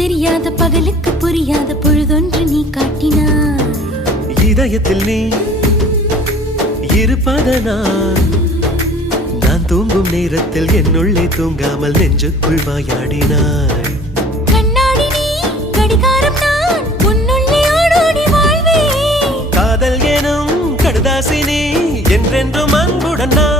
தெரியாத பகலுக்கு புரியாத பொழுதொன்று நீ காட்டினாய். இதயத்தில் நீ இருப்பதனால் நான் தூங்கும் நேரத்தில் என்னுள்ளே தூங்காமல் நெஞ்சுக்குள் வாயாடினாய். கண்ணாடி நீ கடிகாரம் நான் உன்னுள்ளே ஓடோடி வாழ்வே. காதல் எனும் கடுதாசி நீ என்றென்றும் அன்புடன் நான்